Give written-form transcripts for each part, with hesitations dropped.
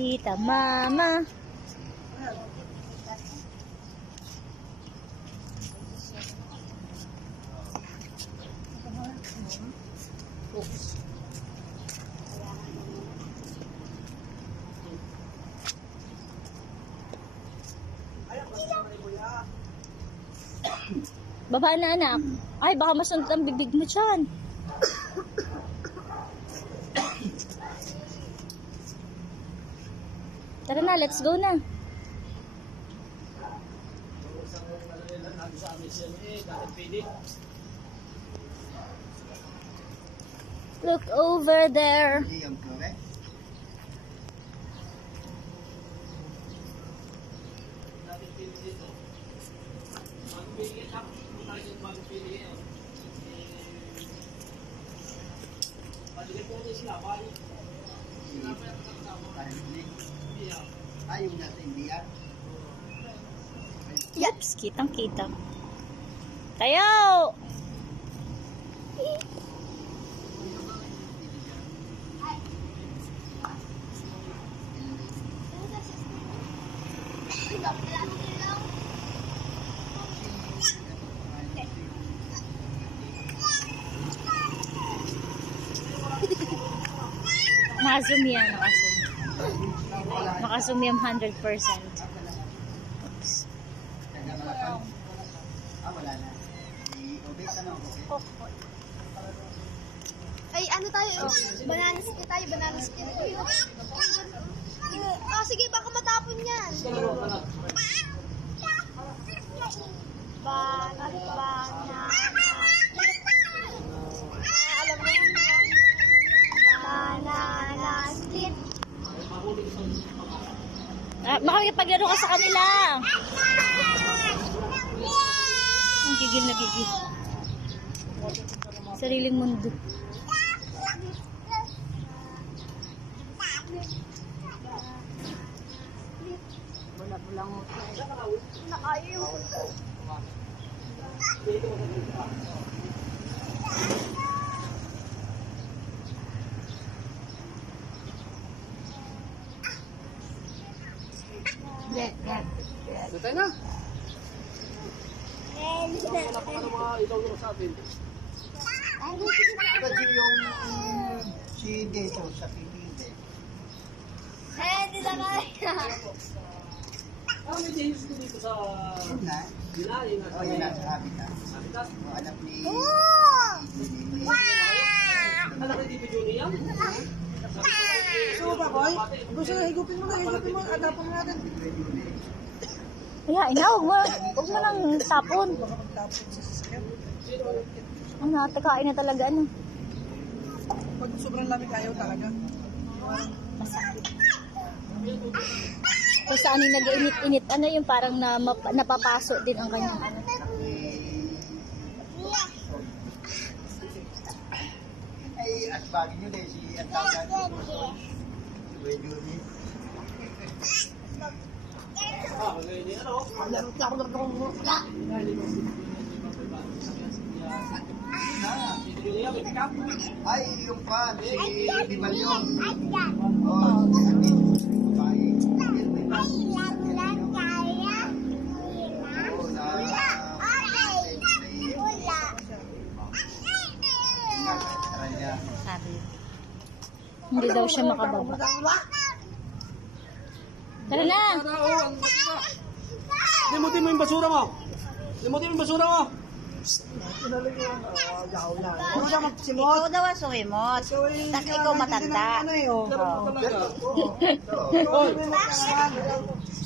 Tita Mama. Baba na, anak. Ay, baka masunod ang bibig mo dyan. Tara na, let's go na. Look over there. Yaps, kitang-kita. Tayo! Naka-zoom yan, naka-zoom. Naka-zoom yan 100%. Oops. Ay, ano tayo? Banana split tayo, banana split. Oh, sige, baka matapon yan. Banana. Alam mo yun, no? Banana split. Makapaglaro ka sa kanila. Ang gigil na gigil. Sariling mundo. Wala-walang Nakayo. Natay na. Wala pa ka ng mga ilaw sa atin. Kasi yung si Deso sa Pilipinas. Di na kaya. May changes ko dito sa... Yun na. Yun na. O, yun na sa habitat. O, anak ni... Anak ni Tito Juni yan? So, Baboy, gusto na higupin mo na, atapon natin. Kaya, huwag mo nang tapon. Ano, takain na talaga, ano. Pag sobrang lamig ayaw talaga. Masakit. Kung saan yung nag-init-init, ano yung parang napapaso din ang kanyang ano. Ay, at bagay nyo na si Antagan. Si Weduni. Ay, yung pa, si Dimalyon. Oh, Sabi. Hindi daw siya makababa. Tara na! Limutin mo yung basura mo! Limutin mo yung basura mo! Ikaw daw ang sumimot. Tapos ikaw matanda.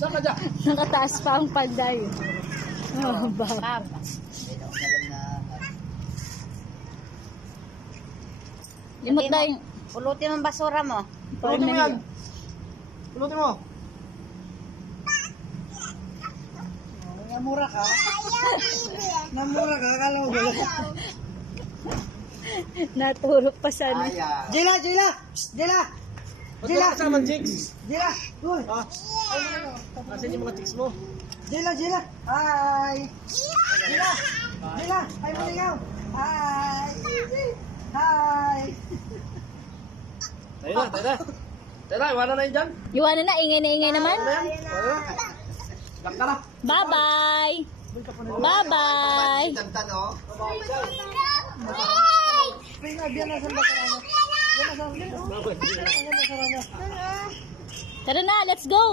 Saan ka dyan? Nakataas pa ang panday. Oh, baba. Limot na yung... Pulutin mo ang basura mo. Pulutin mo yan! Pulutin mo! Namura ka? Namura ka? Akala mo gala? Naturok pa sana. Jila! Jila! Jila! Jila! Kasama ang chicks! Jila! Uy! Asan yung mga chicks mo? Jila! Jila! Hi! Jila! Jila! Hi mo ikaw! Hi! Hi! Tayo na, tayo na! Tara, iwanan na yun dyan. Iwanan na, ingay na ingay naman. Ano yan? Lang ka na. Bye-bye! Bye-bye! Tantan, oh. Tara na, let's go!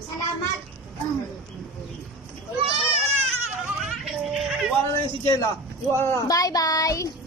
Salamat. Iwanan na yun si Jella. Iwanan na. Bye-bye!